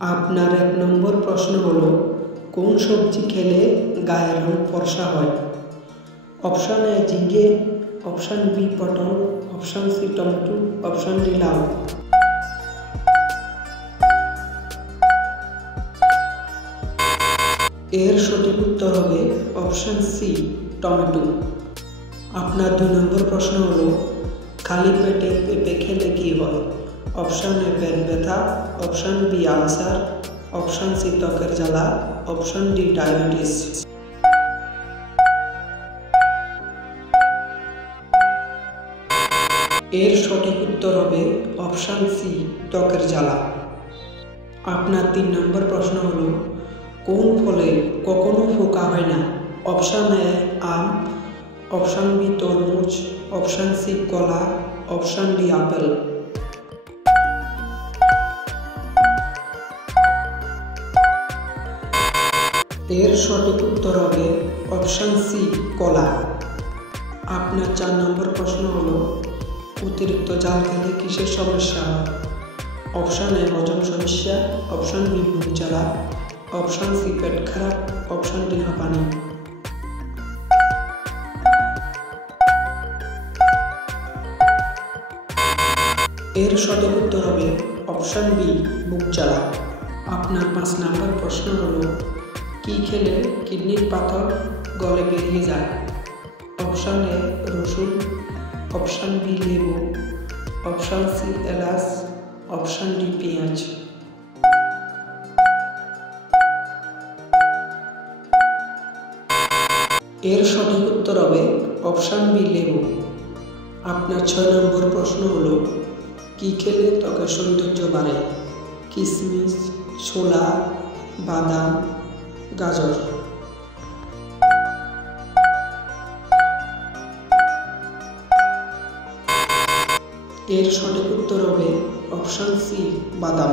আপনার ১ নম্বর প্রশ্ন হলো, কোন সবজি খেলে গায়ের রং ফর্সা হয়? অপশন এ ঝিঙ্গে, অপশন বি পটল, option C tomato, option D লাউ। এর সঠিক উত্তর হবে অপশন সি টমেটো। আপনার ২ নম্বর প্রশ্ন হলো, খালি পেটে পেঁপে খেলে কি হয়? অপশন এ পেট ব্যথা, option B ulcer, option C ত্বকের জ্বালা, অপশন ডি ডায়াবেটিস। এর সঠিক উত্তর হবে অপশন সি ত্বকের জ্বালা। আপনার ৩ নম্বর প্রশ্ন হলো, কোন ফলে কখনো পোকা হয় না? অপশন এ আম, অপশন বি তরমুজ, অপশন সি কলা, অপশন ডি আপেল। এর সঠিক উত্তর হবে অপশন সি কলা। আপনার ৪ নম্বর প্রশ্ন হলো, অতিরিক্ত ঝাল খেলে কিসের সমস্যা হয়? অপশন এ হজম সমস্যা, অপশন বি বুক জ্বালা, অপশন সি পেট খারাপ, অপশন ডি হাঁপানি। এর সঠিক উত্তর হবে অপশন বি বুক জ্বালা। আপনার ৫ নম্বর প্রশ্ন হলো, কি খেলে কিডনির পাথর গলে বেরিয়ে যায়? অপশন এ রসুন, অপশন বি লেবু, অপশন সি এলাচ, অপশন ডি পেঁয়াজ। এর সঠিক উত্তর হবে অপশন বি লেবু। আপনার ৬ নম্বর প্রশ্ন হলো, কি খেলে ত্বকের সৌন্দর্য বাড়ে? কিশমিশ, ছোলা, বাদাম, গাজর। এর সঠিক উত্তর হবে অপশন সি বাদাম।